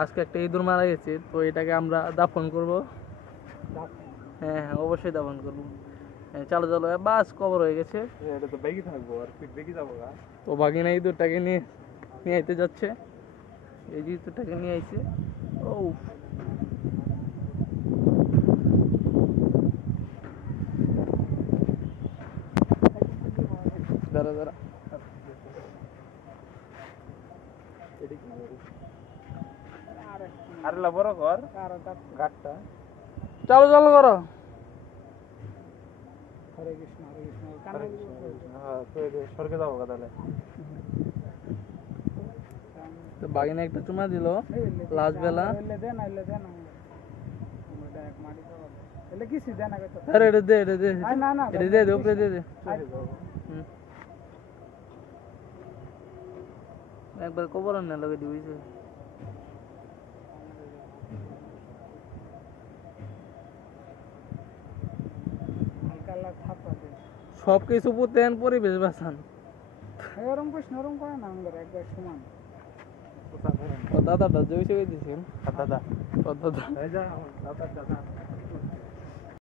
আজকে একটা ইঁদুর মারা গেছে, তো এটাকে আমরা দাফন করব। হ্যাঁ হ্যাঁ, অবশ্যই দাফন করবো। হ্যাঁ, চলো চলো, বাস কবর হয়ে গেছে। এটা তো বেগি থাকবো আর ফিট বেগি যাবো গা। তো বাগিনা ইঁদুরটাকে নিয়ে নিয়ে আইতে যাচ্ছে। এই যে ইঁদুরটাকে নিয়ে আইছে। ও দাঁড়া দাঁড়া, আরে লা বড় ঘর ঘাটটা। চলো চলো করো। হরে কৃষ্ণ হরে কৃষ্ণ হ্যাঁ তো স্বর্গে যাবো গা তাহলে। তো বাগিনা একটা চুমা দিল লাস্ট বেলা। আরে এটা দে এটা দে, এটা দে উপরে দে দে। একবার কবর না লগে দিবইছে। সব কিছু পুতেন, পরিবেশ বাঁচান। ওরম কইস নরম করে না আমাদের একবার সমান। ও দাদাটা জয়সে দিয়েছেন। দাদা ও দাদা এই যা দাদা দাদা